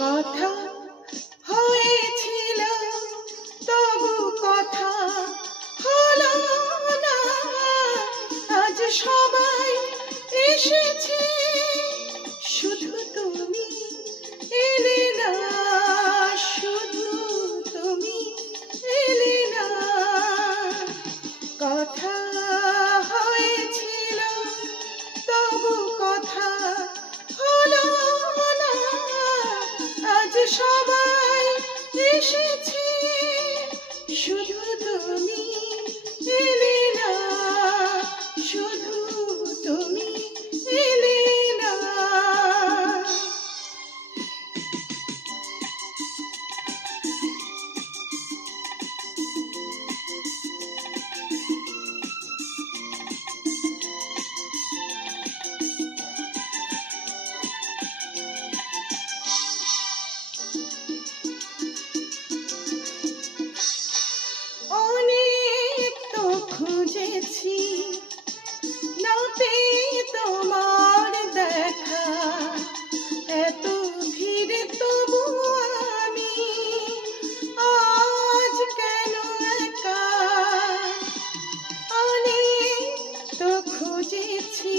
কথা হয়েছিল তবু কথা হলো না, আজ সবাই এসেছে শুধু তুমি এলে না, শুধু তুমি এলে না। কথা হয়েছিল তবু কথা হলো না, আজ সবাই এসেছে শুধু তুমি এলে না, শুধু তুমি এলে না। অনেক তো খুঁজেছি না পেয়ে তোমার দেখা, এত ভিড়ে তবু আমি আজ কেন একা। অনেক তো খুঁজেছি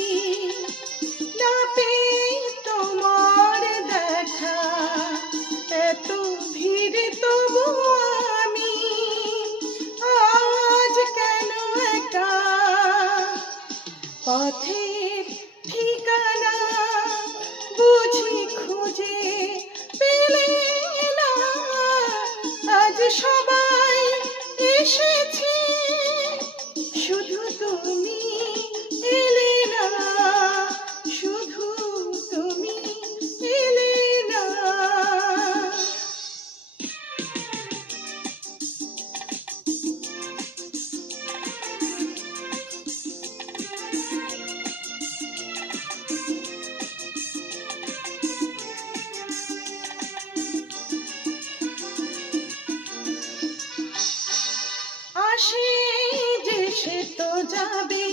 না পেয়ে তোমার দেখা, এত ভিড়ে তবু আমি আজ কেন একা। পথের ঠিকানা বুঝি খুঁজে পেলে না, আজ সবাই এসেছে শুধু তুমি এলে না, শুধু তুমি এলে না। আসে যে সে তো যাবে,